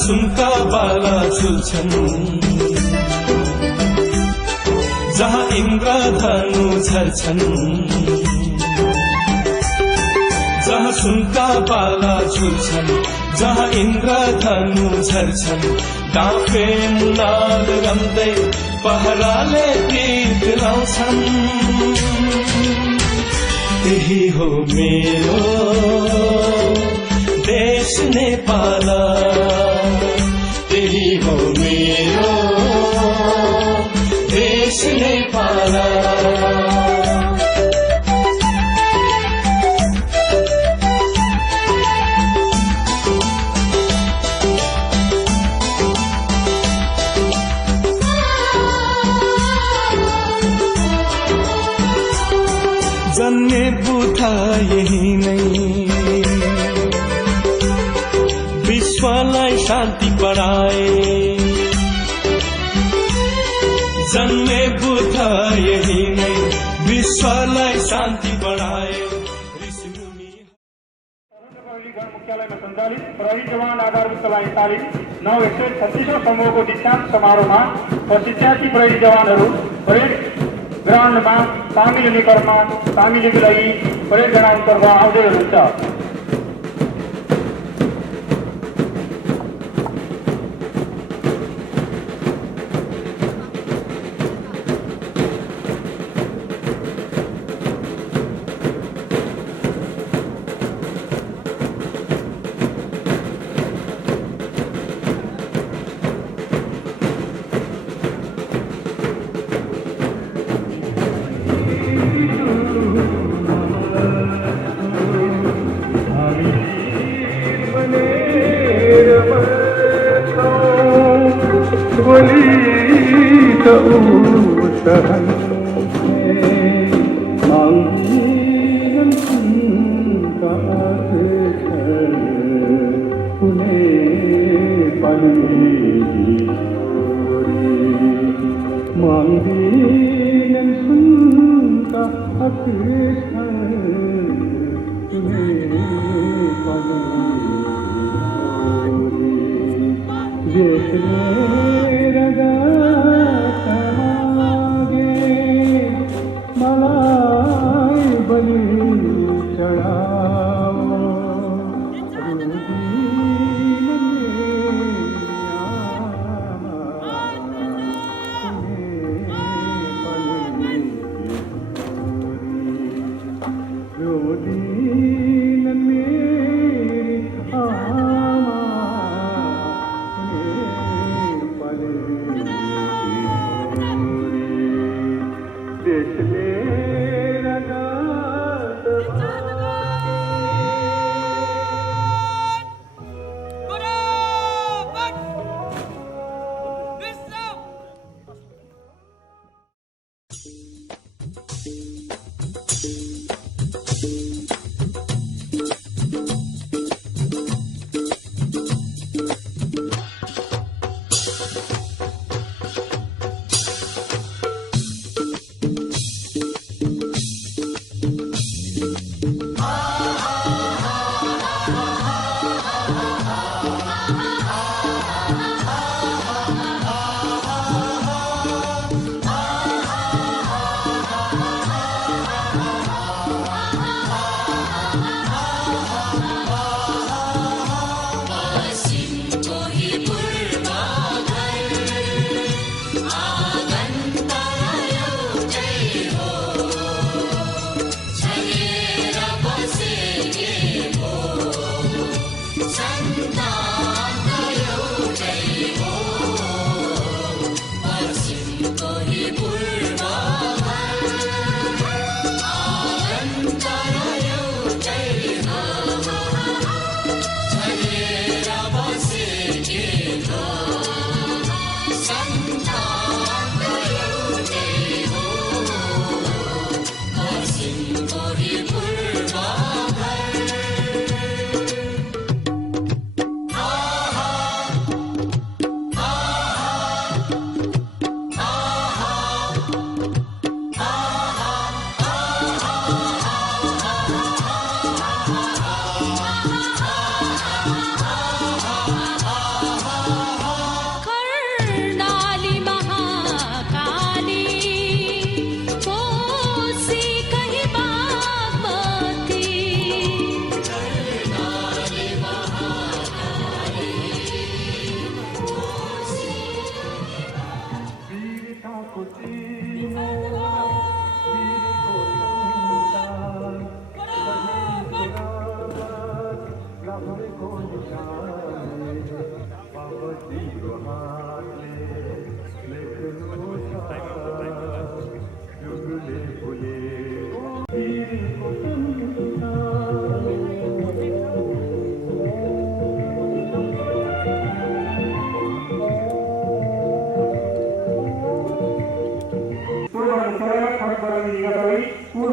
सुनका बाला झुल्छन्, जहाँ इन्द्रधनु झर्छन्, जहाँ सुनका बाला झुल्छन्, जहाँ इन्द्रधनु झर्छन्, डाँफे मुनाल रम्दै पहराले गीत लाउँछन्। त्यही हो मेरो देश नेपाल, त्यही हो मेरो देश नेपाल। जन्मे बुधा यही नै, विश्वलाई शान्ति बढाए। जन्मे बुधा यही नै, विश्वलाई शान्ति बढाए। मुख्यालयमा सञ्चालित प्रहरी जवान आधारभूत सभा तालिम 936औं समूहको दीक्षान्त समारोहमा प्रशिक्षार्थी प्रहरी जवानहरू परेड ग्राउन्डमा सामेल हुने क्रममा सामेलको लागि परेड ग्राउन्डतर्फ आउँदै हुनुहुन्छ।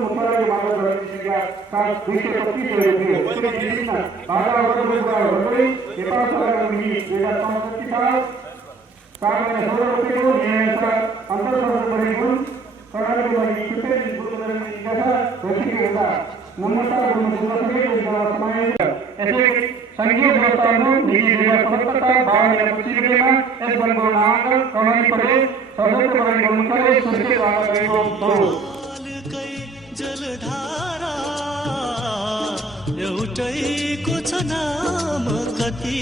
मुख्यालय मार्ग संख्या 225 यसको विभिन्न भागाहरूको गर्दै नेपाल सरकारको मिति 2064 साल 4 महिना 16 रुपैयाँको नियमअनुसार अन्तर्सरकार गरेको कर्णालीको लागि छुट्टै गुरुद्वारा निकासा घोषित हुँदा नम्बर 4 गुरुद्वारा समायोजित यसै संघीय व्यवस्थाको मिति 2077 साल 12 महिना 25 गतेमा यस वनको नाम कर्णाली प्रदेश सदरको गरेको मुख्यालय सुर्खेत भएर गएको हो। जलधारा एउटैको छ नाम कति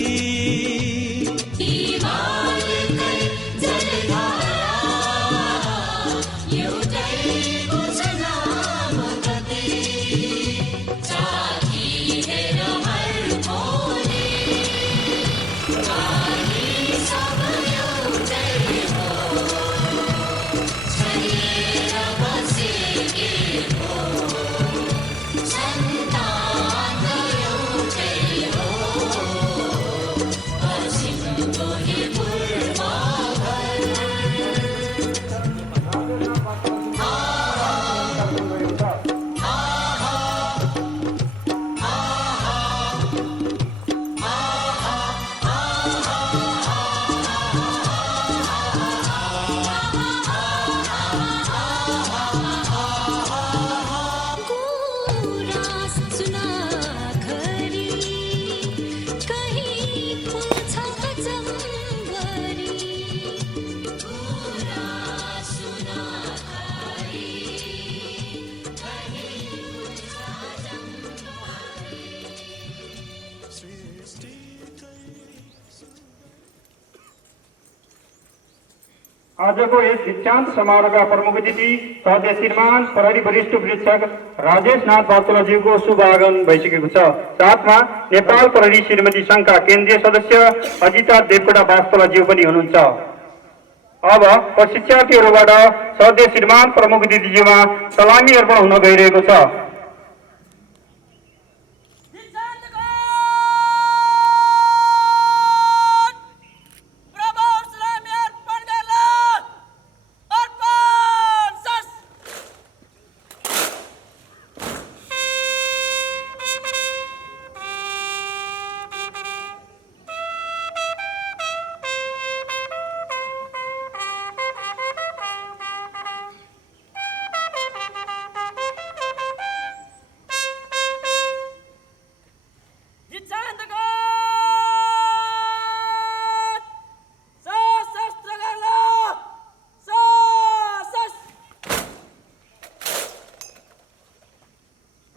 आजको यस दीक्षान्त समारोहका प्रमुख अतिथि सदस्य श्रीमान प्रहरी वरिष्ठ प्रीक्षक राजेश नाथ बास्तोलाज्यूको शुभ आगमन भइसकेको छ। साथमा नेपाल प्रहरी श्रीमती संघका केन्द्रीय सदस्य अजिता देवकोटा बास्तोलाज्यू पनि हुनुहुन्छ। अब प्रशिक्षार्थीहरूबाट सदस्य श्रीमान प्रमुख अतिथिज्यूमा सलामी अर्पण हुन गइरहेको छ।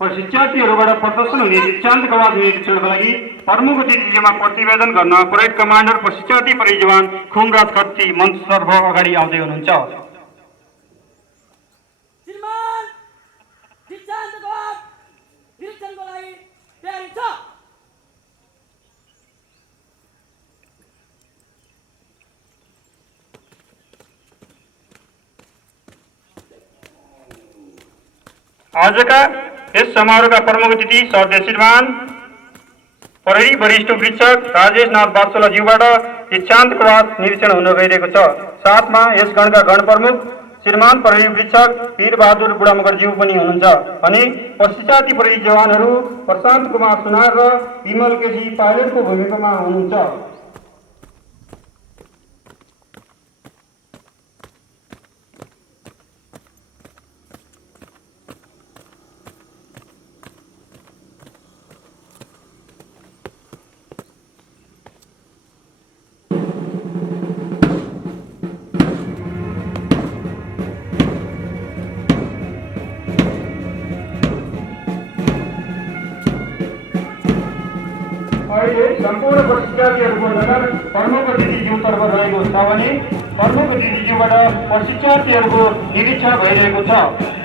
प्रशिक्षार्थीहरूबाट प्रदर्शन हुने दीक्षान्त कवाज निरीक्षणका लागि प्रमुख अतिथिज्यूमा प्रतिवेदन गर्न परेड कमान्डर प्रशिक्षार्थी प्रहरी जवान खुङराज खत्री मञ्चतर्फ अगाडि आउँदै हुनुहुन्छ। आजका यस समारोहका प्रमुख अतिथि सदस्य श्रीमान प्रहरी वरिष्ठ प्रीक्षक राजेश नाथ बास्तोलाज्यूबाट दीक्षान्त कवाज निरीक्षण हुन गइरहेको छ। साथमा यस गणका गण प्रमुख श्रीमान प्रहरी प्रीक्षक वीर बहादुर बुढामगरज्यू पनि हुनुहुन्छ भने प्रशिक्षार्थी प्रहरी जवानहरू प्रशान्त कुमार सुनार र विमल केसी पाइलटको भूमिकामा हुनुहुन्छ। अहिले सम्पूर्ण प्रशिक्षार्थीहरूको नगर प्रमुख अतिथिज्यूतर्फ रहेको छ भने प्रमुख अतिथिज्यूबाट प्रशिक्षार्थीहरूको निरीक्षण भइरहेको छ।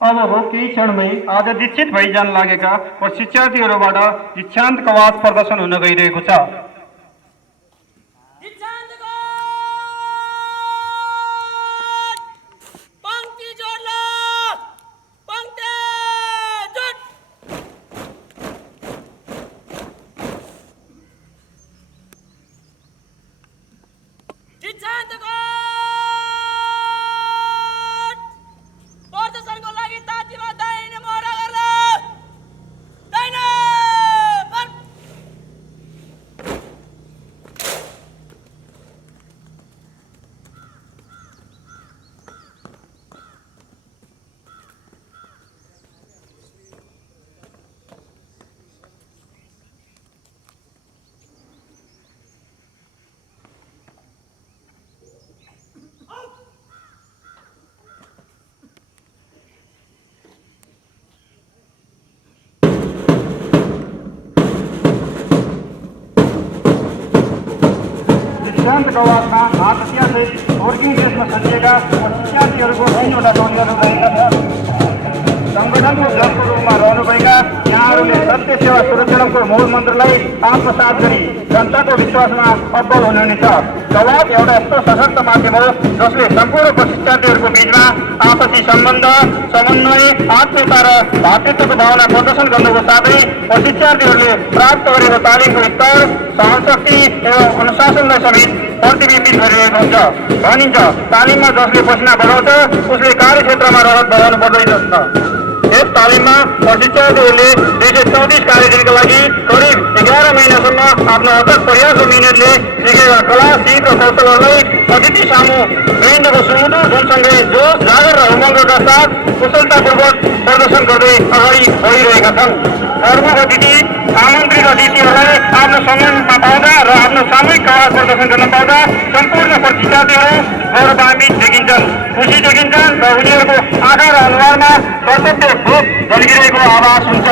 अब हो केही क्षणमै आज दीक्षित भइजान लागेका शिक्षार्थीहरूबाट दीक्षान्त कवाच प्रदर्शन हुन गइरहेको छ। दीक्षान्त कवाचमा हात हतियारसहित वर्किङ ड्रेसमा सजिएका शिक्षार्थीहरूको 3वटा टोलीहरू रहेका छन्। संगठनको जसको रूपमा रहनुभएका यहाँहरूले सत्य सेवा सुरक्षणको मूल मन्त्रलाई आत्मसात गरी जनताको विश्वासमा अब्बल हुनुहुनेछ। कवाच एउटा यस्तो सशक्त माध्यम हो जसले सम्पूर्ण शिक्षार्थीहरूको बीचमा आपसी सम्बन्ध, समन्वय, आत्मीयता र भातृत्वको भावना प्रदर्शन गर्नुको साथै शिक्षार्थीहरूले प्राप्त गरेको तालिमको स्तर, सहनशक्ति एवं अनुशासनलाई समेत प्रतिबिम्बित गरिरहेको हुन्छ। भनिन्छ, तालिममा जसले पसिना बढाउँछ उसले कार्यक्षेत्रमा रहत बढाउनु पर्दैन। यस तालिममा शिक्षार्थीहरूले 234 कार्यदिनका लागि करिब 11 महिनासम्म आफ्नो अथक प्रयासको मिहिनेतले सिकेका कला, सिप र कौशलहरूलाई अतिथि सामु वृन्दको सुमधुर धुनसँगै जोस, जागर र उमङ्गका साथ कुशलतापूर्वक प्रदर्शन गर्दै अगाडि बढिरहेका छन्। प्रमुख अतिथि, आमन्त्रित अतिथिहरूलाई आफ्नो सम्मानमा पाउँदा र आफ्नो सामूहिक कवाच प्रदर्शन गर्न पाउँदा सम्पूर्ण शिक्षार्थीहरू गौरवान्वित देखिन्छन्, खुसी देखिन्छन् र उनीहरूको आँखा र अनुहारमा कर्तव्य बोध झल्किरहेको आभास हुन्छ।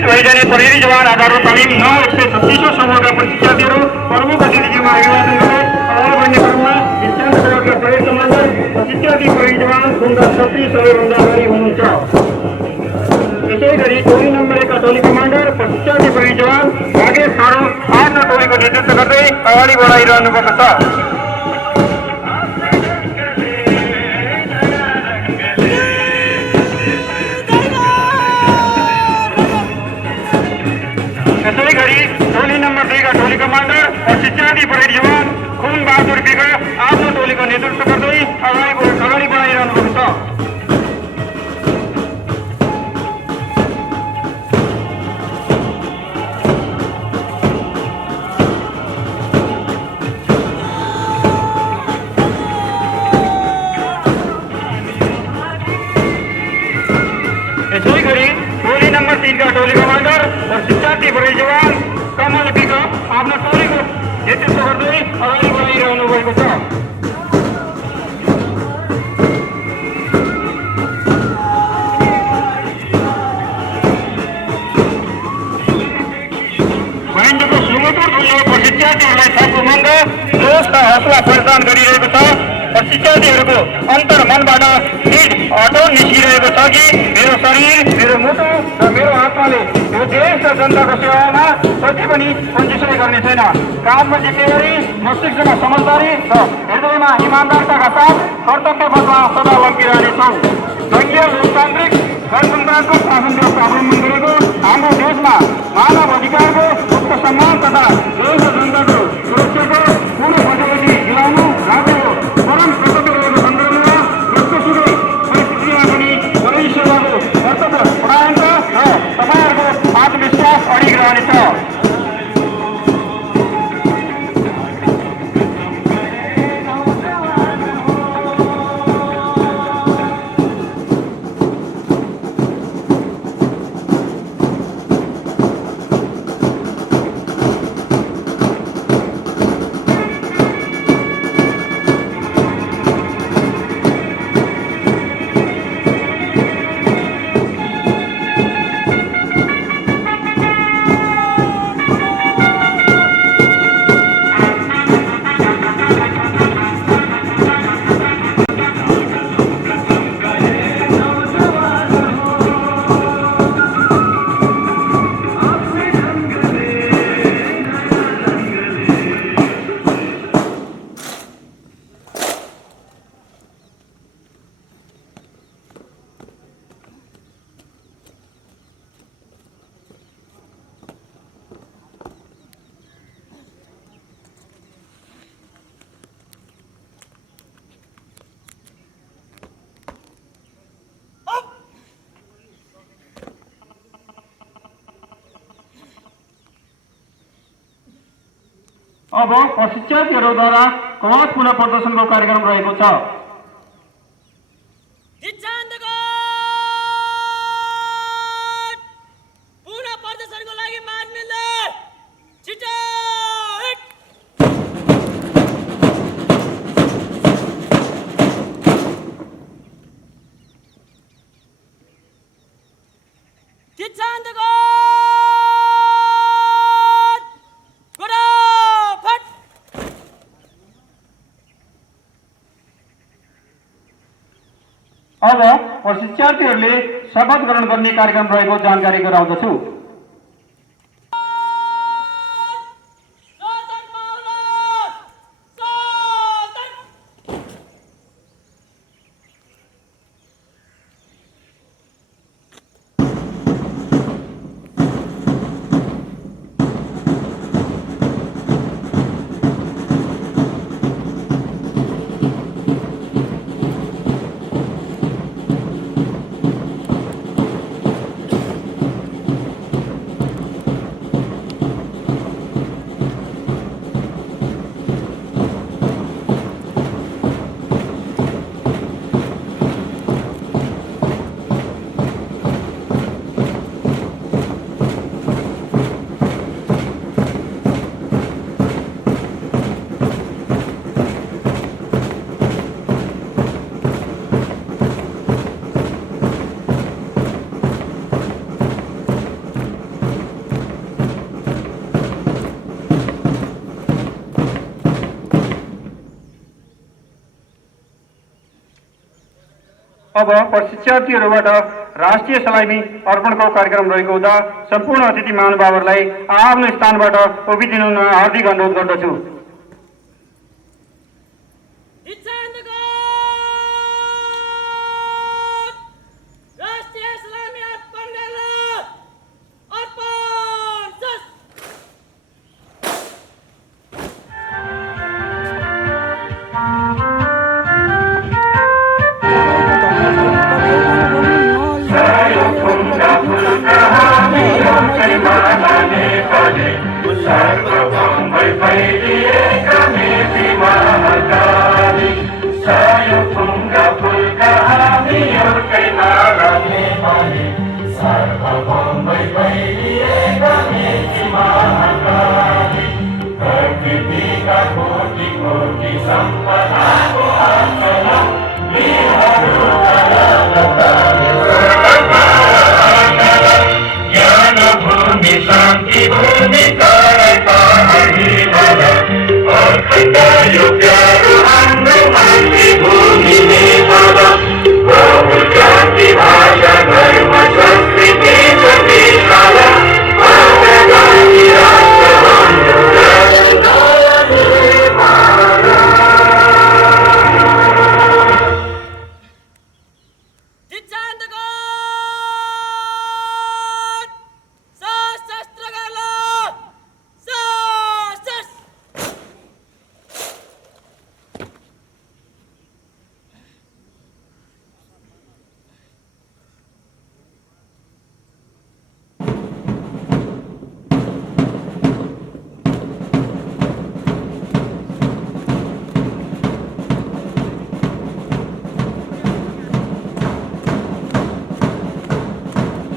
भइजाने प्रहरी जवान आधारभूत तालिम 9-136 समूहका शिक्षार्थीहरू प्रमुख अतिथिजीमा अभिवादन गर्दै अगाडि बढ्ने क्रममा दीक्षान्त कवाचका प्रहरी कमान्डर शिक्षार्थी प्रहरी जवान सुन्दर छत्री सबैभन्दा अगाडि हुनुहुन्छ। यसै गरी टोली नम्बर 1 का टोली कमान्डर शिक्षार्थी प्रहरी जवान राकेश थारू आफ्नो टोलीको नेतृत्व गर्दै अगाडि बढाइरहनु भएको छ। यसै गरी टोली नम्बर 2 का टोली कमान्डर शिक्षार्थी प्रहरी जवान खुन बहादुर बिग आफ्नो टोलीको नेतृत्व गर्दै अगाडि बढाइरहनु भएको छ। यसै गरी टोली नम्बर 3 का टोली कमान्डर शिक्षार्थी प्रहरी जवान कमल बिग आफ्नो टोलीको नेतृत्व गर्दै अगाडि बढाइरहनु भएको छ। भयङ्करको सुमधुर धुनले शिक्षार्थीहरूलाई थप उमङ्ग, जोस र हौसला प्रदान गरिरहेको छ। शिक्षार्थीहरूको अन्तर मनबाट दृढ अटो निस्किरहेको छ कि मेरो शरीर, मेरो मुटु र मेरो आत्माले यो देश र जनताको सेवामा कति पनि कन्जुसाइ गर्ने छैन। काममा जिम्मेवारी, मस्तिष्कमा समझदारी र हृदयमा इमान्दारताका साथ कर्तव्य पथमा सदा लम्किरहनेछौँ। सङ्घीय लोकतान्त्रिक गणतन्त्रको शासन व्यवस्था अवलम्बन गरेको हाम्रो देशमा मानव अधिकारको उच्च सम्मान तथा देश र जनताको सुरक्षाको पूर्ण मजबुती दिलाउनु राज्यको परम कर्तव्य रहेको सन्दर्भमा जसोसुकै परिस्थितिमा पनि सबै सेवाको कर्तव्य परायण र तपाईँहरूको आत्मविश्वास अडिग रहनेछ। अब प्रशिक्षकहरूद्वारा कवायद पुनः प्रदर्शनको कार्यक्रम रहेको छ। पुनः प्रदर्शनको लागि माग मिल्दै छिटो अब प्रशिक्षार्थीहरूले शपथ ग्रहण गर्ने कार्यक्रम रहेको जानकारी गराउँदछु। अब प्रशिक्षार्थीहरूबाट राष्ट्रिय सलामी अर्पणको कार्यक्रम रहेको हुँदा सम्पूर्ण अतिथि महानुभावहरूलाई आफ्नो स्थानबाट उभिदिनु हार्दिक अनुरोध गर्दछु।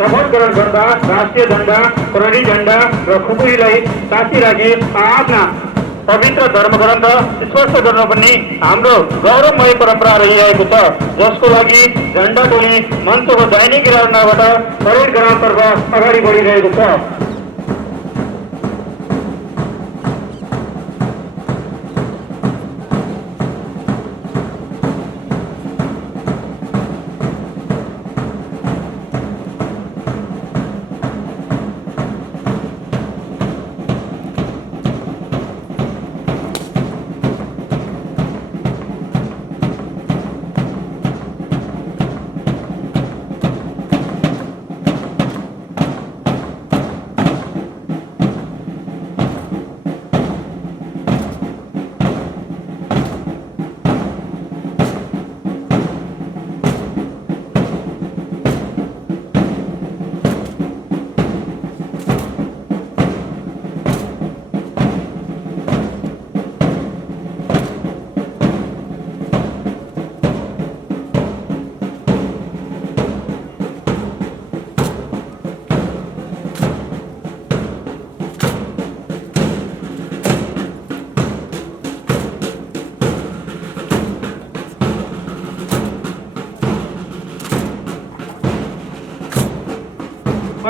शपथ ग्रहण गर्दा राष्ट्रिय झण्डा, प्रहरी झण्डा र खुकुरीलाई साथी राखी आफ्ना पवित्र धर्मग्रन्थ स्पष्ट गर्नुपर्ने हाम्रो गौरवमय परम्परा रहिरहेको छ, जसको लागि झण्डा टोली मञ्चको दाहिने किनारबाट परेड ग्राउन्डतर्फ अगाडि बढिरहेको छ।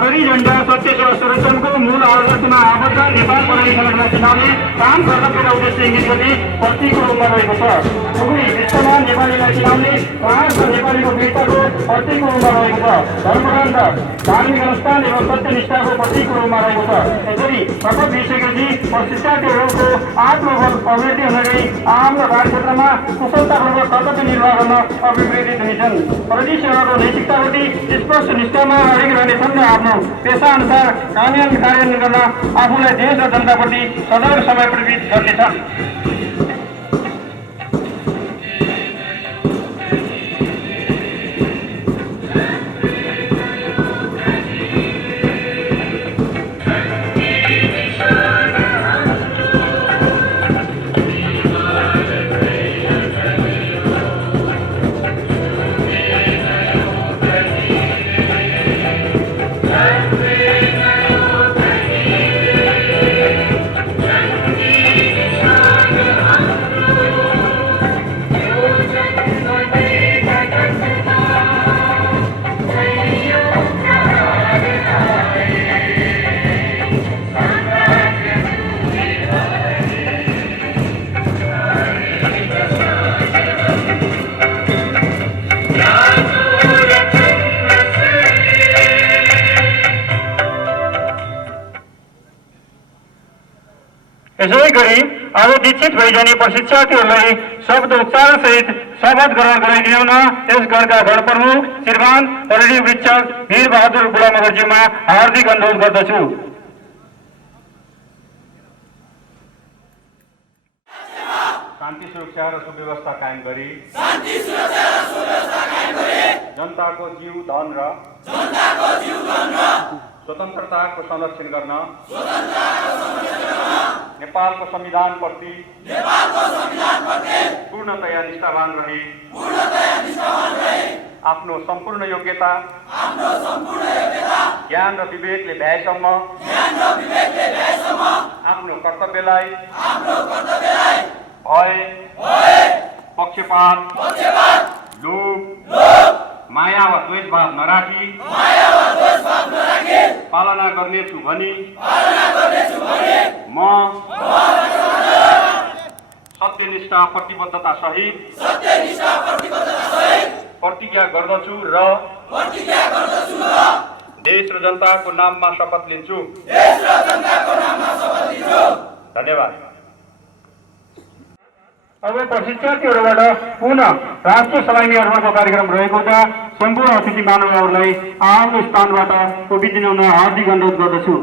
प्रहरी झण्डा सत्य सेवा सुरक्षणको मूल आदर्शमा आबद्ध नेपाल प्रहरी संगठनलाई चिनाउने काम गर्नका उद्देश्य इङ्गित गरी प्रतीकको रूपमा रहेको छ। खुकुरी विश्वमा नेपालीलाई चिनाउने प्रयास र नेपालीको वीरताको प्रतीकको रूपमा रहेको छ। धर्मकाण्ड धार्मिक अनुष्ठान एवं सत्यनिष्ठाको प्रतीकको रूपमा रहेको छ। यसरी शपथ लिइसकेपछि प्रशिक्षार्थीहरूको आत्मबल अभिवृद्धि हुन गई आम र कार्य क्षेत्रमा कुशलतापूर्वक कर्तव्य निर्वाह गर्न अभिवृद्धि हुनेछन्। प्रहरी सेवाको नैतिकताप्रति स्पष्ट निष्ठामा अडिग रहनेछन् र आफ्नो पेसाअनुसार कार्यान्वयन गर्न आफूलाई देश र जनताप्रति सदैव समर्पित गर्नेछन्। यसै गरी आज दीक्षित भइजाने प्रशिक्षार्थीहरूलाई शब्द उच्चारणसहित शपथ ग्रहण गराइदिन यस गणका गण प्रमुख श्रीमान प्रहरी वीक्षक वीर बहादुर बुढा मगरज्यूमा हार्दिक अनुरोध गर्दछु। शान्ति सुरक्षा र सुव्यवस्था कायम गरी जनताको जीव धन र स्वतन्त्रताको संरक्षण गर्न नेपालको संविधानप्रति पूर्णतया निष्ठावान रही आफ्नो सम्पूर्ण योग्यता ज्ञान र विवेकले भ्याएसम्म आफ्नो कर्तव्यलाई भय पक्षपात लोभ माया वा द्वेषभाव नराखी पालना गर्नेछु भनी म सत्यनिष्ठा प्रतिबद्धता सहित प्रतिज्ञा गर्दछु र देश र जनताको नाममा शपथ लिन्छु। धन्यवाद। अब प्रशिक्षार्थीहरूबाट पुनः राष्ट्रिय सलामी अर्पणको कार्यक्रम रहेको छ। सम्पूर्ण अतिथि मानवहरूलाई आफ्नो स्थानबाट कोभिड दिनाउन हार्दिक अनुरोध गर्दछु।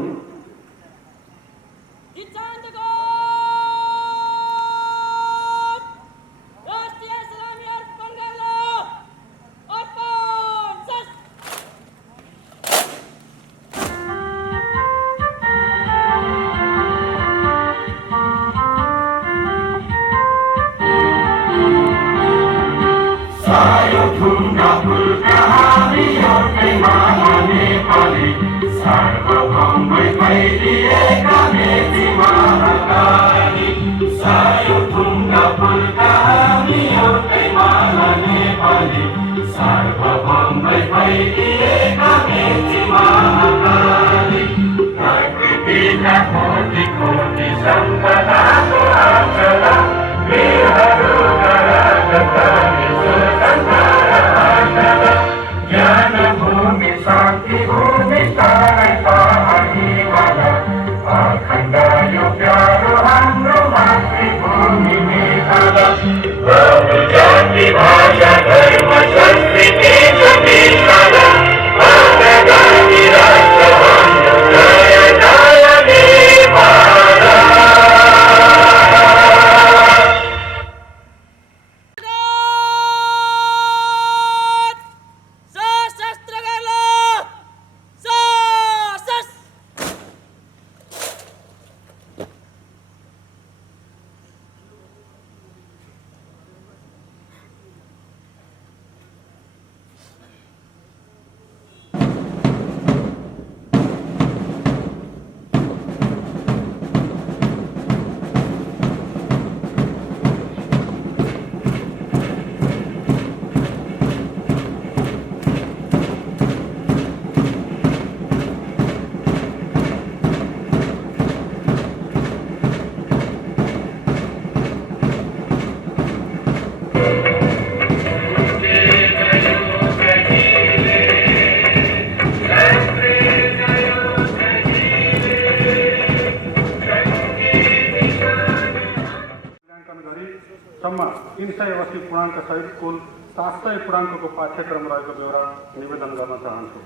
380 पूर्णाङ्क सहित कुल 700 पूर्णाङ्कको पाठ्यक्रम रहेको बेहोरा निवेदन गर्न चाहन्छु।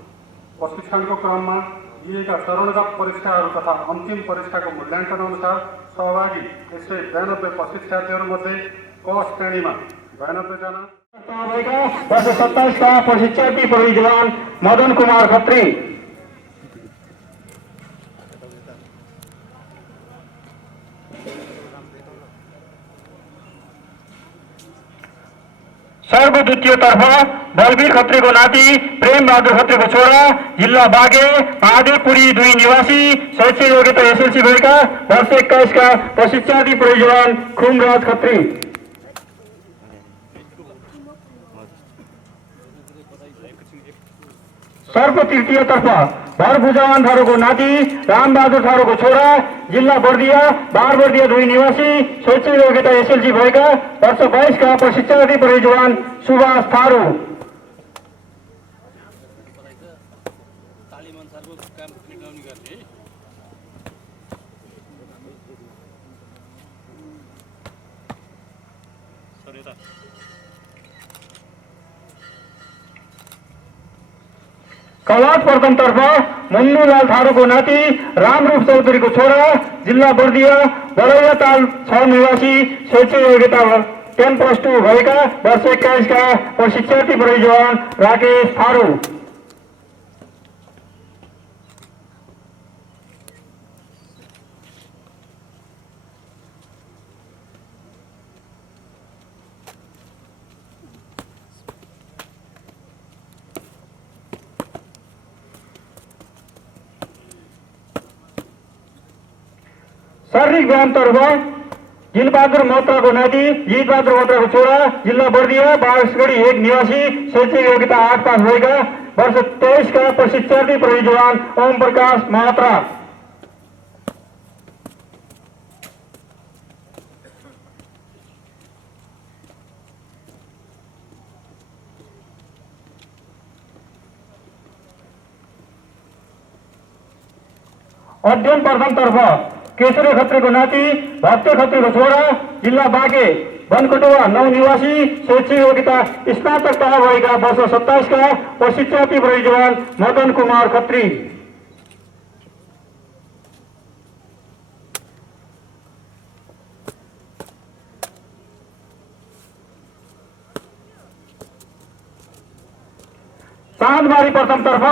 प्रशिक्षणको क्रममा दिएका चरणगत परीक्षाहरू तथा अन्तिम परीक्षाको मूल्याङ्कन अनुसार सहभागी 192 प्रशिक्षार्थीहरूमध्ये क श्रेणीमा 92 जना वर्ष 27 का प्रशिक्षार्थी प्रहरी जवान मदन कुमार खत्री। सर्वद्वितीय तर्फ बलवीर खत्रीको नाति प्रेम बहादुर खत्रीको छोरा जिल्ला बागे महादेवपुरी 2 निवासी शैक्षिक योग्यता एसएलसी भएका वर्ष 21 का प्रशिक्षार्थी प्रहरी जवान खुमराज खत्री। सर्व तृतीय तर्फ भरभुजावान थारूको नाति रामबहादुर थारूको छोरा जिल्ला बर्दिया बारबर्दिया 2 निवासी शैक्षिक योग्यता एसएलसी भएका वर्ष 22 का प्रशिक्षार्थी प्रहरी जवान सुभाष थारू। कवास प्रथम तर्फ मुन्नुलाल थारूको नाति रामरूप चौधरीको छोरा जिल्ला बर्दिया बलैया ताल 6 निवासी शैक्षिक योग्यता 10+2 भएका वर्ष 21 का प्रशिक्षार्थी प्रहरी जवान राकेश थारू। शारीरिक व्यायाम तर्फ जिलबहादुर मोत्राको नाति जितबहादुर मोत्राको छोरा जिल्ला बर्दिया बाँसगढी 1 निवासी शैक्षिक योग्यता 8 पास भएका वर्ष 23 का प्रशिक्षार्थी प्रहरी जवान ओम प्रकाश महात्रा। अध्ययन प्रथम तर्फ केशरी खत्रीको नाति भक्ते खत्रीको छोरा जिल्ला बागे बनकटुवा 9 निवासी शैक्षिक योग्यता स्नातक तह भएका वर्ष 27 का प्रशिक्षार्थी प्रहरी जवान मदन कुमार खत्री। चाँदबारी प्रथम तर्फ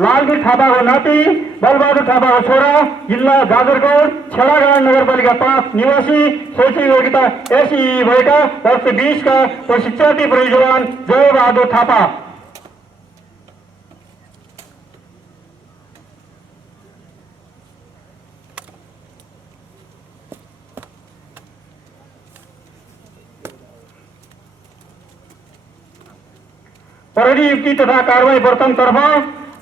लालबीर थापाको नाति बलबहादुर थापाको छोरा जिल्ला जाजरकोट छेडागाँव नगरपालिका 5 निवासी शैक्षिक योग्यता एसई भएका वर्ष 20 का प्रशिक्षार्थी प्रहरी जवान जयबहादुर थापा। प्रहरी युक्ति तथा कारवाही प्रथम तर्फ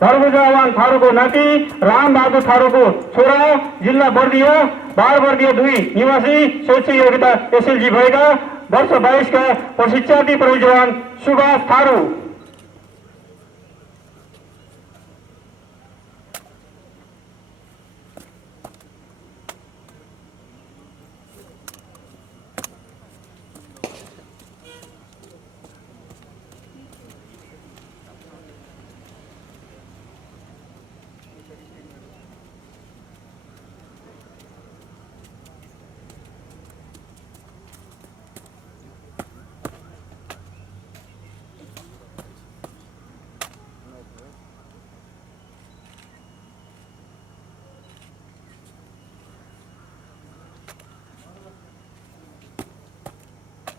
भरभुजावान थारूको नाति रामबहादुर थारूको छोरा जिल्ला बर्दिया बारबर्दिया 2 निवासी शैक्षिक योग्यता एसएलसी भएका वर्ष 22 का प्रशिक्षार्थी प्रहरी जवान सुभाष थारू।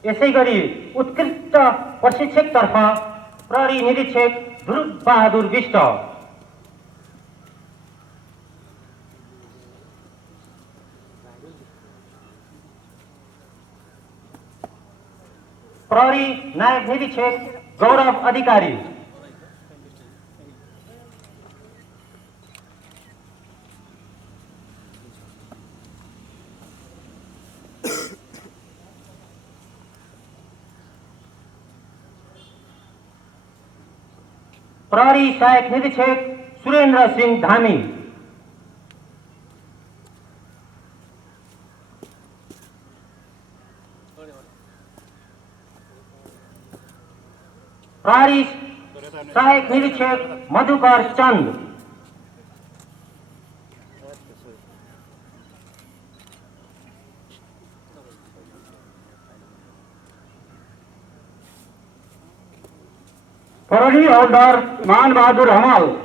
यसैगरी उत्कृष्ट प्रशिक्षक तर्फ प्रहरी निरीक्षक ध्रुव बहादुर विष्ट, प्रहरी नायक निरीक्षक गौरव अधिकारी, प्रहरी सहायक निरीक्षक सुरेन्द्र सिंह धामी, प्रहरी सहायक निरीक्षक मधुकर चंद। प्रहरी हवलदार मान बहादुर हमाल।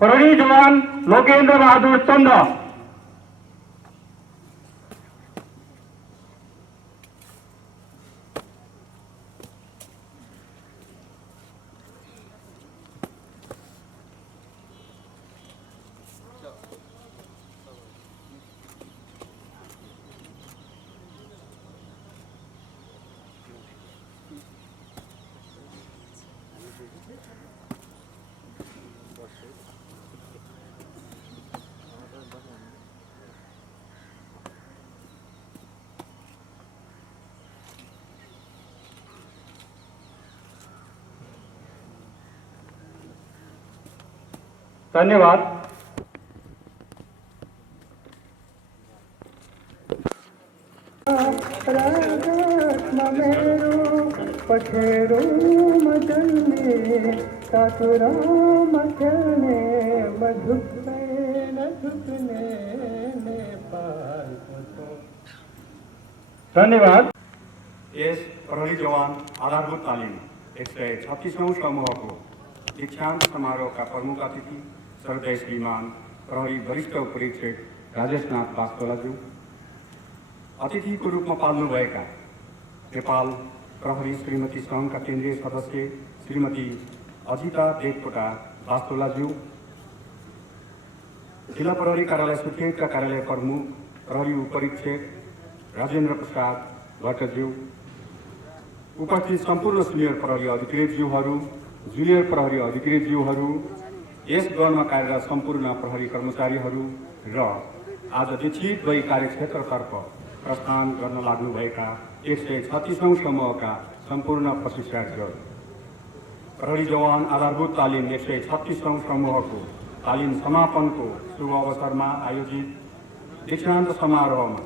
प्रहरी जवान लोकेंद्र बहादुर चंद्र। धन्यवाद। पखेरो मचलने सासुरा मचलने मधुपे न झुकने नेपाल। धन्यवाद। यस प्रहरी जवान आधारभूत तालिम 136औं समूहको दीक्षांत समारोहका प्रमुख अतिथि श्रद्धेय श्रीमान प्रहरी वरिष्ठ उपरीक्षक राजेशनाथ वास्तोलाज्यू, अतिथिको रूपमा पाल्नुभएका नेपाल प्रहरी श्रीमती सङ्घका केन्द्रीय सदस्य श्रीमती अजिता देवकोटा वास्तोलाज्यू, जिल्ला प्रहरी कार्यालय सुर्खेतका कार्यालय प्रमुख प्रहरी उपरीक्षक राजेन्द्र प्रसाद भट्टज्यू, उपस्थित सम्पूर्ण सिनियर प्रहरी अधिकृतज्यूहरू, जुनियर प्रहरी अधिकृतज्यूहरू, यस गणमा कार्यरत सम्पूर्ण प्रहरी कर्मचारीहरू र आज दीक्षित भई कार्यक्षेत्रतर्फ प्रस्थान गर्न लाग्नुभएका 136औं समूहका सम्पूर्ण प्रशिक्षार्थीहरू। प्रहरी जवान आधारभूत तालिम 136औं समूहको तालिम समापनको शुभ अवसरमा आयोजित दीक्षान्त समारोहमा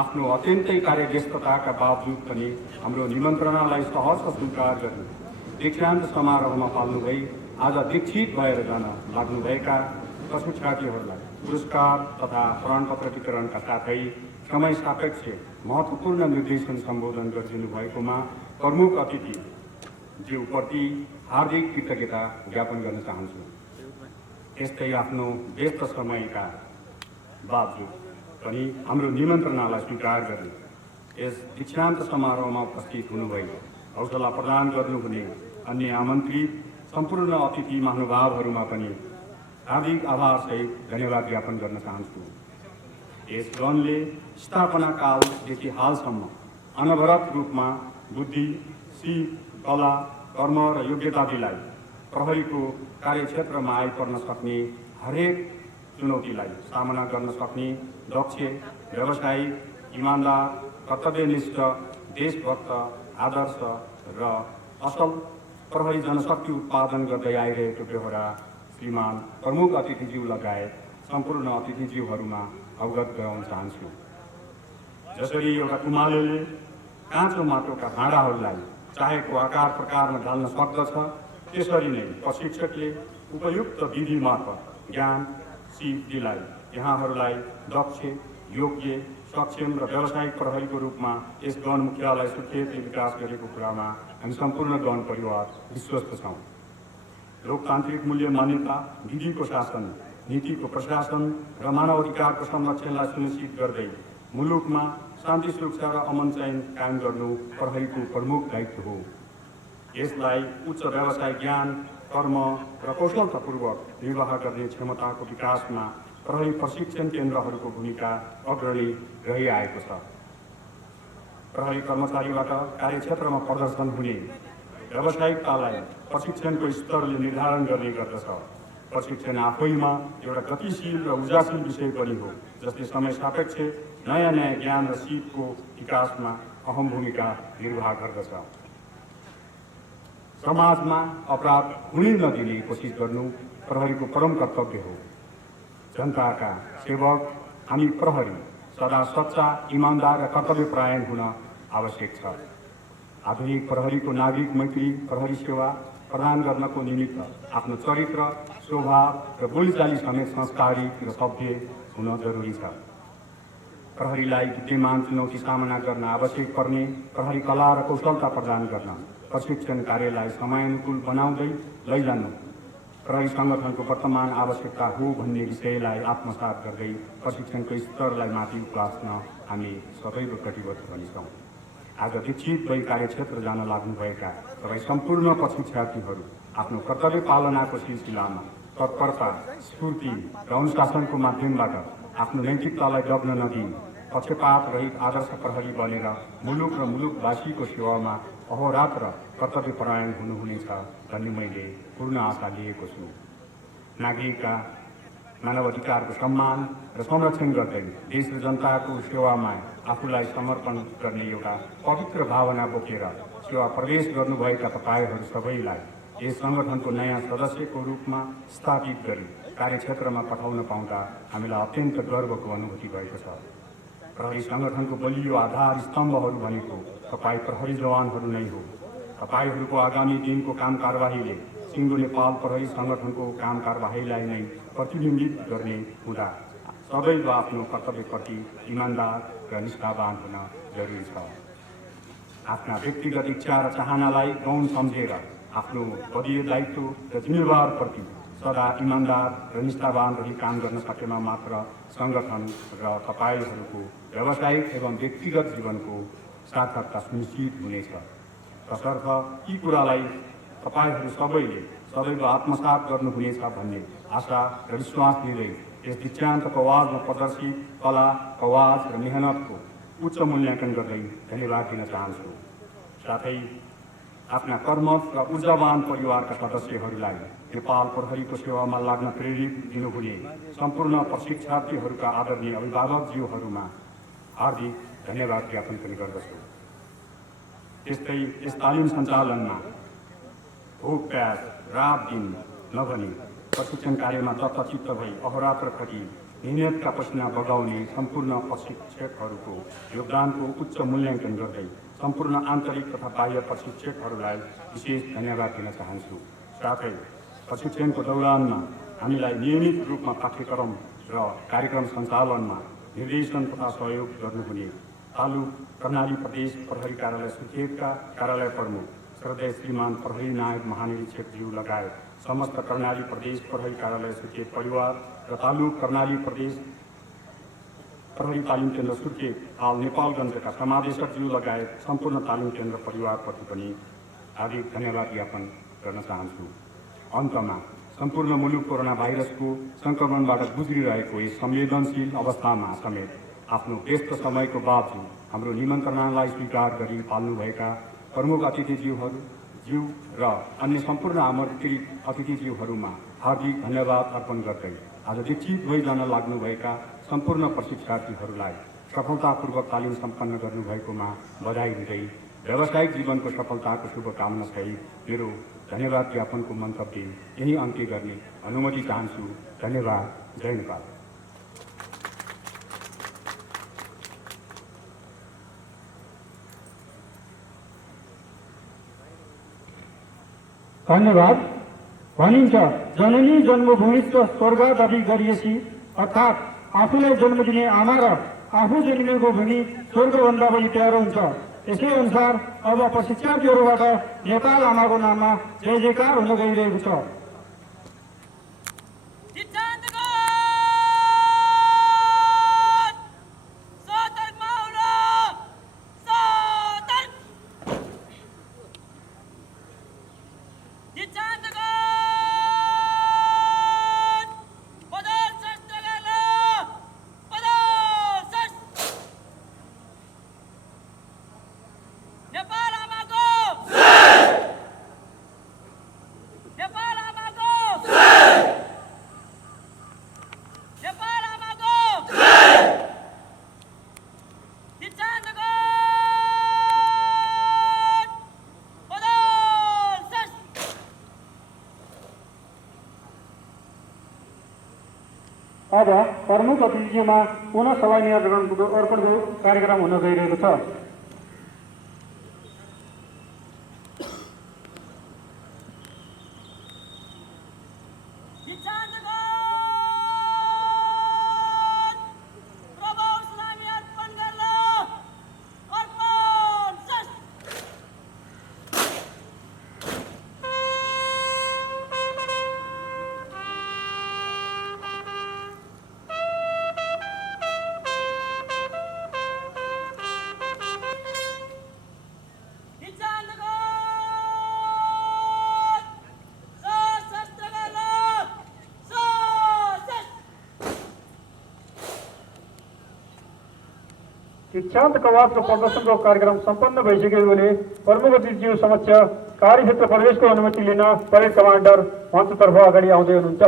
आफ्नो अत्यन्तै कार्यव्यस्तताका बावजुद पनि हाम्रो निमन्त्रणालाई सहर्ष स्वीकार गरी दीक्षान्त समारोहमा पाल्नुभई आज दीक्षित भएर जान लाग्नुभएका प्रशिक्षार्थीहरूलाई पुरस्कार तथा प्रमाणपत्र वितरणका साथै समय सापेक्ष महत्त्वपूर्ण निर्देशन सम्बोधन गरिदिनु भएकोमा प्रमुख अतिथि ज्यूप्रति हार्दिक कृतज्ञता ज्ञापन गर्न चाहन्छु। यस्तै आफ्नो व्यस्त समयका बावजुद पनि हाम्रो निमन्त्रणालाई स्वीकार गरी यस दीक्षान्त समारोहमा उपस्थित हुनुभई हौसला प्रदान गर्नुहुने अन्य आमन्त्रित सम्पूर्ण अतिथि महानुभावहरूमा पनि हार्दिक आभारसहित धन्यवाद ज्ञापन गर्न चाहन्छु। यस गणले स्थापना कालदेखि हालसम्म अनवरत रूपमा बुद्धि, सिप, कला, कर्म र योग्यता दिलाई प्रहरीको कार्यक्षेत्रमा आइपर्न सक्ने हरेक चुनौतीलाई सामना गर्न सक्ने दक्ष, व्यावसायिक, इमान्दार, कर्तव्यनिष्ठ, देशभक्त, आदर्श र असल प्रहरी जनशक्ति उत्पादन गर्दै आइरहेको बेहोरा श्रीमान प्रमुख अतिथिज्यू लगायत सम्पूर्ण अतिथिज्यूहरूमा अवगत गराउन चाहन्छु। जसरी एउटा कुमालेले काँचो माटोका भाँडाहरूलाई चाहेको आकार प्रकारमा ढाल्न सक्दछ, त्यसरी नै प्रशिक्षकले उपयुक्त विधि मार्फत ज्ञान, सिप दिलाई यहाँहरूलाई दक्ष, योग्य, सक्षम र व्यावसायिक प्रहरीको रूपमा यस गण मुख्यालय सुर्खेतले विकास गरेको कुरामा हामी सम्पूर्ण गण परिवार विश्वस्त छौँ। लोकतान्त्रिक मूल्य मान्यता, विधिको शासन, नीतिको प्रशासन र मानव अधिकारको संरक्षणलाई सुनिश्चित गर्दै मुलुकमा शान्ति, सुरक्षा र अमन चैन कायम गर्नु प्रहरीको प्रमुख दायित्व हो। यसलाई उच्च व्यावसायिक ज्ञान, कर्म र कौशलतापूर्वक निर्वाह गर्ने क्षमताको विकासमा प्रहरी प्रशिक्षण केन्द्रहरूको भूमिका अग्रणी रहिआएको छ। प्रहरी कर्मचारीबाट कार्यक्षेत्रमा प्रदर्शन हुने व्यावसायिकतालाई प्रशिक्षणको स्तरले निर्धारण गर्ने गर्दछ। प्रशिक्षण आफैमा एउटा गतिशील र ऊर्जाशील विषय पनि हो, जसले समय सापेक्ष नयाँ नयाँ ज्ञान र सिपको विकासमा अहम भूमिका निर्वाह गर्दछ। समाजमा अपराध हुनै नदिने कोसिस गर्नु प्रहरीको परम कर्तव्य हो। जनताका सेवक हामी प्रहरी सदा सच्चा, इमान्दार र कर्तव्यपरायण हुन आवश्यक छ। आधुनिक प्रहरीको नागरिक मैत्री प्रहरी सेवा प्रदान गर्नको निमित्त आफ्नो चरित्र, स्वभाव र बोलीचाली समेत संस्कारी र सभ्य हुन जरुरी छ। प्रहरीलाई विद्यमान चुनौती सामना गर्न आवश्यक पर्ने प्रहरी कला र कौशलता प्रदान गर्न प्रशिक्षण कार्यलाई समयानुकूल बनाउँदै लैजानु प्रहरी संगठनको वर्तमान आवश्यकता हो भन्ने विषयलाई आत्मसात गर्दै प्रशिक्षणको स्तरलाई माथि उकास्न हामी सदैव कटिबद्ध पनि छौँ। आज दीक्षित भई कार्यक्षेत्र जान लाग्नुभएका सबै सम्पूर्ण प्रशिक्षार्थीहरू आफ्नो कर्तव्य पालनाको सिलसिलामा तत्परता, स्फूर्ति र अनुशासनको माध्यमबाट आफ्नो नैतिकतालाई दब्न नदिई पक्षपात रहित आदर्श प्रहरी बनेर मुलुक र मुलुकवासीको सेवामा अहोरात्र कर्तव्यपरायण हुनुहुनेछ भन्ने मैले पूर्ण आशा लिएको छु। नागरिकका मानव अधिकारको सम्मान र संरक्षण गर्दै देश र जनताको सेवामा आफूलाई समर्पण गर्ने एउटा पवित्र भावना बोकेर सेवा प्रवेश गर्नुभएका तपाईहरू सबैलाई यस संगठनको नयाँ सदस्यको रूपमा स्थापित गरी कार्यक्षेत्रमा पठाउन पाउँदा हामीलाई अत्यन्त गर्वको अनुभूति भएको छ। प्रहरी संगठनको बलियो आधार स्तम्भहरू भनेको तपाईँ प्रहरी जवानहरू नै हो। तपाईहरूको आगामी दिनको काम कारबाहीले सिङ्गो नेपाल प्रहरी संगठनको काम कारबाहीलाई नै प्रतिबिम्बित गर्ने हुँदा सबैले आफ्नो कर्तव्यप्रति इमान्दार र निष्ठावान हुन जरुरी छ। आफ्ना व्यक्तिगत इच्छा र चाहनालाई गौण सम्झेर आफ्नो पदीय दायित्व र जिम्मेवारप्रति सदा इमान्दार र निष्ठावान रही काम गर्न सकेमा मात्र संगठन र तपाईहरूको व्यावसायिक एवं व्यक्तिगत जीवनको सार्थकता सुनिश्चित हुनेछ। तसर्थ यी कुरालाई तपाईहरू सबैले सदैव आत्मसात गर्नुहुनेछ भन्ने आशा र विश्वास लिँदै यस दीक्षान्तको आवाजमा प्रदर्शित कला, आवाज र मेहनतको उच्च मूल्याङ्कन गर्दै धन्यवाद दिन चाहन्छु। साथै आफ्ना कर्मठ र ऊर्जावान परिवारका सदस्यहरूलाई नेपाल प्रहरीको सेवामा लाग्न प्रेरित दिनुहुने सम्पूर्ण प्रशिक्षार्थीहरूका आदरणीय अभिभावकज्यूहरूमा हार्दिक धन्यवाद ज्ञापन पनि गर्दछु। त्यस्तै यस तालिम सञ्चालनमा भोक प्यास रात दिन नभनी प्रशिक्षण कार्यमा तत्चित्त भई अहोरात्र खटी मेहनतका पसिना बगाउने सम्पूर्ण प्रशिक्षकहरूको योगदानको उच्च मूल्याङ्कन गर्दै सम्पूर्ण आन्तरिक तथा बाह्य प्रशिक्षकहरूलाई विशेष धन्यवाद दिन चाहन्छु। साथै प्रशिक्षणको दौरानमा हामीलाई नियमित रूपमा पाठ्यक्रम र कार्यक्रम सञ्चालनमा निर्देशन तथा सहयोग गर्नुहुने तालुक कर्णाली प्रदेश प्रहरी कार्यालय सुर्खेतका कार्यालय प्रमुख श्रद्धेय श्रीमान प्रहरी नायक महानिरीक्षकज्यू लगायत समस्त कर्णाली प्रदेश प्रहरी कार्यालय सुर्खेत परिवार र तालुक कर्णाली प्रदेश प्रहरी तालिम केन्द्र सुर्खेत हाल नेपालगञ्जका समादेशकज्यू लगायत सम्पूर्ण तालिम केन्द्र परिवारप्रति पनि हार्दिक धन्यवाद ज्ञापन गर्न चाहन्छु। अन्तमा सम्पूर्ण मुलुक कोरोना भाइरसको संक्रमणबाट गुज्रिरहेको यस संवेदनशील अवस्थामा समेत आफ्नो व्यस्त समयको बावजुद हाम्रो निमन्त्रणालाई स्वीकार गरी पाल्नुभएका प्रमुख अतिथिज्यू र अन्य सम्पूर्ण आमन्त्रित अतिथिज्यूहरूमा हार्दिक धन्यवाद अर्पण गर्दै आज दीक्षित भई जान लाग्नुभएका सम्पूर्ण प्रशिक्षार्थीहरूलाई सफलतापूर्वक तालिम सम्पन्न गर्नुभएकोमा बधाई दिँदै व्यावसायिक जीवनको सफलताको शुभकामना सहित मेरो धन्यवाद ज्ञापनको मन्तव्य यही अन्त्य गर्ने अनुमति चाहन्छु। धन्यवाद। जय नेपाल। धन्यवाद। भनिन्छ जननी जन्मभूमिस्थ स्वर्गदापि गरिएपछि अर्थात् आफूलाई जन्म दिने आमा र आफू जन्मेको भूमि स्वर्गभन्दा पनि प्यारो हुन्छ। यसै अनुसार अब प्रशिक्षार्थीहरूबाट नेपाल आमाको नाममा जय जयकार हुन गइरहेको छ। नेपाल अब प्रमुख अतिथिमा पुनः सलामी अर्पणको कार्यक्रम हुन गइरहेको छ। दीक्षान्त कवाचको प्रदर्शनको कार्यक्रम सम्पन्न भइसकेकोले प्रमुख अतिथिज्यू समक्ष कार्यक्षेत्र प्रवेशको अनुमति लिन परेड कमान्डर मञ्चतर्फ अगाडि आउँदै हुनुहुन्छ।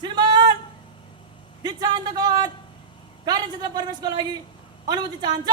श्रीमान दीक्षान्त कवाच कार्यक्षेत्र प्रवेशको लागि अनुमति चाहन्छ।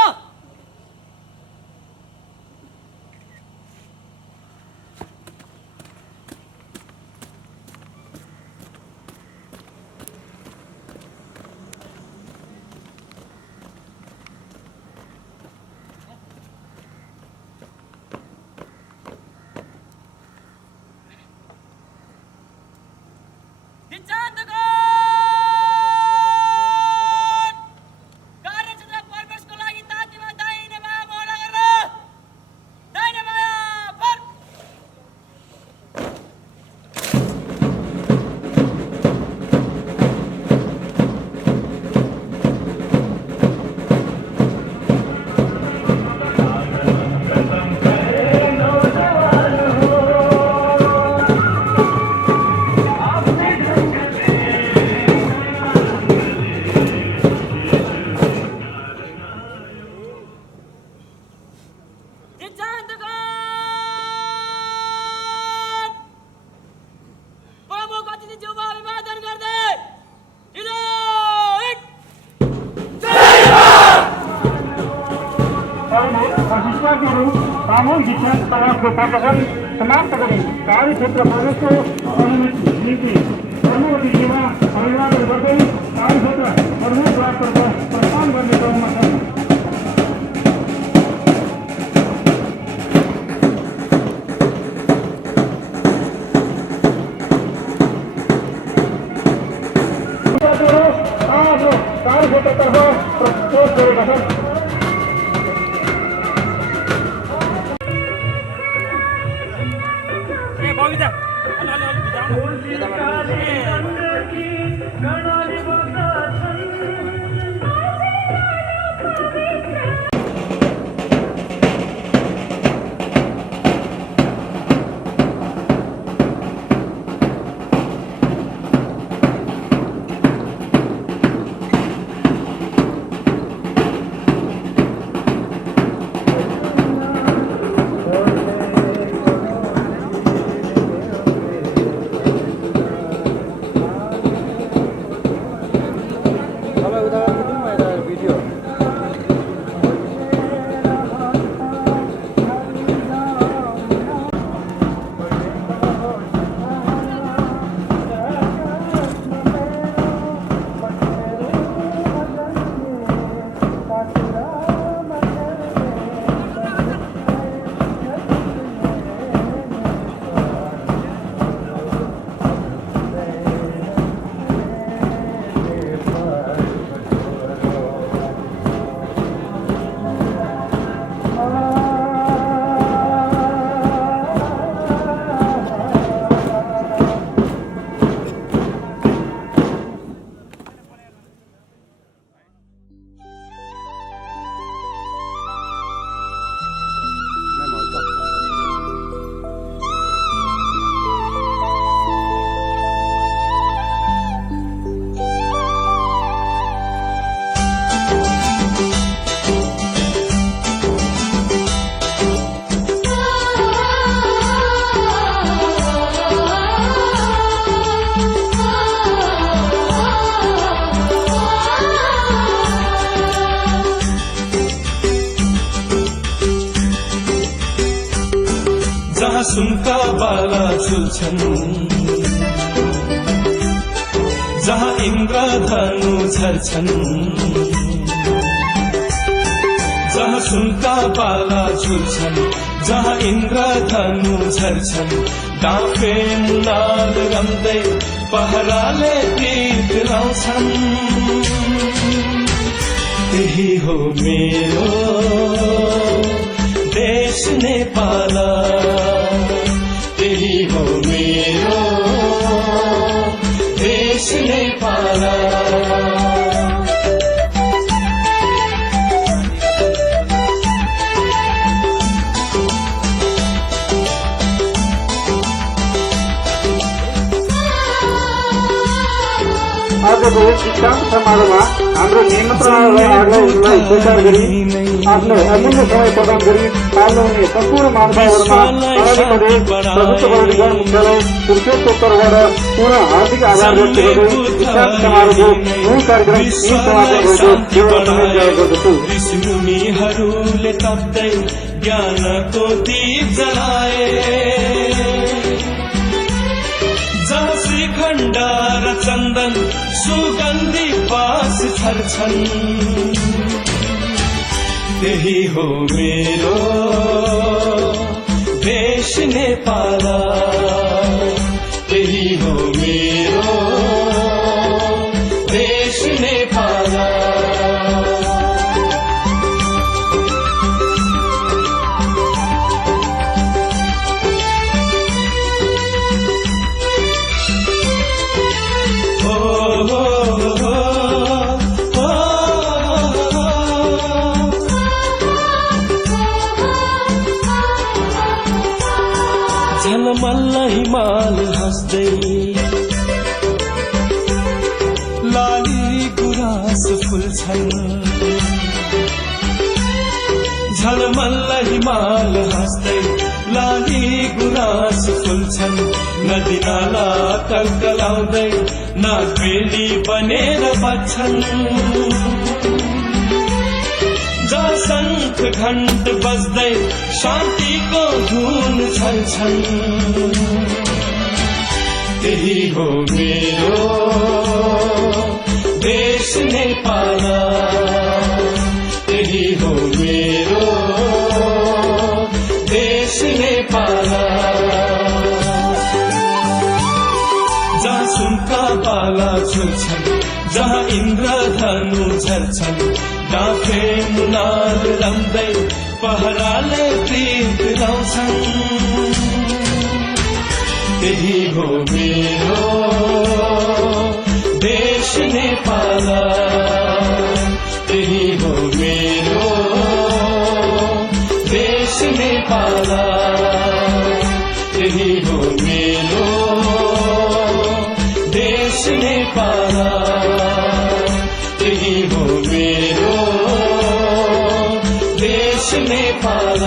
कार्यक्षेत्र प्रवेशको लागि तातीमा दाहिने बायाँ मोडा गरेर दाहिने बायाँ फर्क। प्रमुख अतिथिज्यूमा अभिवादन गर्दै प्रशिक्षकहरू सामूहिक दीक्षान्त कवाचको प्रदर्शन समाप्त गरी कार्यक्षेत्र प्रवेशको अनुमति निम्ति प्रमुख अतिथिमा अभिवादन गर्दै कार्यक्षेत्र प्रवेशद्वारतर्फ प्रस्थान गर्ने क्रममा छन्। कार्यक्षेत्रतर्फ प्रवेश गरेका छन्। सुनका बाला झुल्छन्, जहाँ इन्द्रधनु झर्छन्, जहाँ सुनका बाला झुल्छन्, जहाँ इन्द्रधनु झर्छन्, डाँफे मुनाल रम्दै पहराले गीत लाउँछन्। त्यही हो मेरो देश नेपाल, त्यही हो मेरो देश नेपाल। आजको यस दीक्षान्त समारोहमा हाम्रो निमन्त्रणालाई स्वीकार गरी आफ्नो अमूल्य समय प्रदान गरी पाल्न हुने सम्पूर्ण महानुभावहरूमा पराली प्रदेश प्रभुत्व प्राधिकरण मुख्यालय पुरुषोत्तरबाट पुनः हार्दिक आभार व्यक्त गर्दै दीक्षान्त समारोहको मूल कार्यक्रम गर्दछु। ऋषिमुनिहरूले तप्दै ज्ञानको दीप जलाए, जहाँ श्रीखण्ड र चन्दन सुगन्धी बास छर्छन्। त्यही हो मेरो देश नेपाल, त्यही हो मेरो देश नेपाल। झलमल्ल हिमाल हाँस्दै लाली गुराँस फुल्छन्, झलमल्ल हिमाल हाँस्दै लाली गुराँस फुल्छन्। नदी नाला कलकलाउँदै नागबेली बनेर बज्छन्, जहाँ शङ्ख घण्ट बज्दै शान्तिको धुन छल्छन्। त्यही हो मेरो देश नेपाल, त्यही हो मेरो देश नेपाल। जहाँ सुनका बाला झुल्छन्, जहाँ इन्द्रधनु झर्छन्, डाँफे मुनाल रम्दै पहराले गीत लाउँछन्। त्यही हो मेरो देश नेपाल, त्यही हो मेरो देश नेपाल, त्यही हो मेरो देश नेपाल, त्यही हो मेरो देश नेपाल।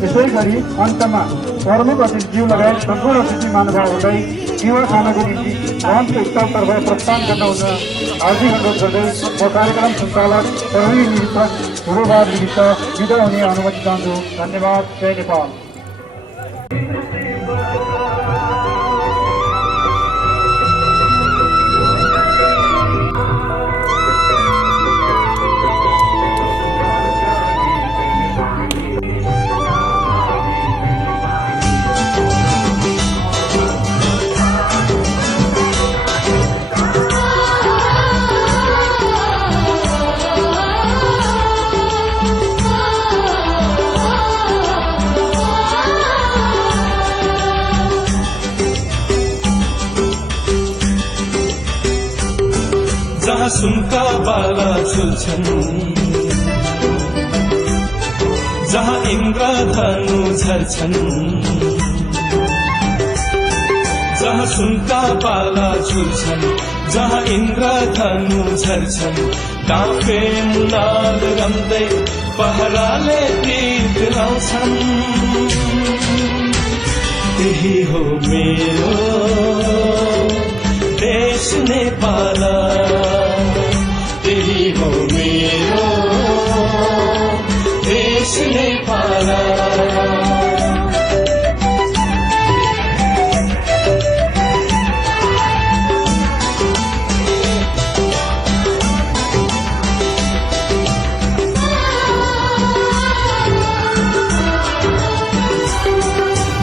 यसै गरी अन्तमा प्रमुख अतिथिज्यू लगायत सम्पूर्ण अतिथि महानुभावहरूलाई सेवा खानको निम्ति मञ्चको स्थलतर्फ प्रस्थान गर्न हुन हार्दिक अनुरोध गर्दै म कार्यक्रम सञ्चालक प्रहरी निरीक्षक धुरोबार निमित्त विदा हुने अनुमति चाहन्छु। धन्यवाद। जय नेपाल। जहाँ सुनका बाला झुल्छन्, जहाँ इन्द्रधनु झर्छन्, जहाँ सुनका बाला झुल्छन्, जहाँ इन्द्रधनु झर्छन्, काफे मुनाल रम्दै पहराले गीत गाउँछन्। त्यही हो मेरो देश नेपाल, त्यही हो मेरो देश नेपाल।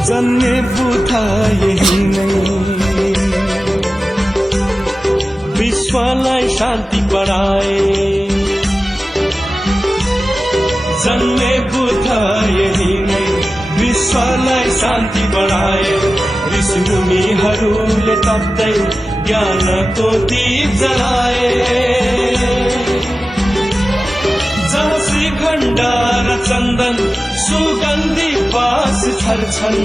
जन्मे बुधा यही नै विश्वलाई शान्ति बढाए, जन्मे बुद्ध यही नै विश्वलाई शान्ति बढाए। ऋषि मुनिहरूले तप्दै ज्ञानको दीप जलाए, जहाँ श्रीखण्ड र चन्दन सुगन्धी बास छर्छन्।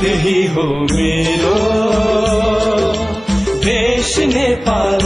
त्यही हो मेरो देश नेपाल।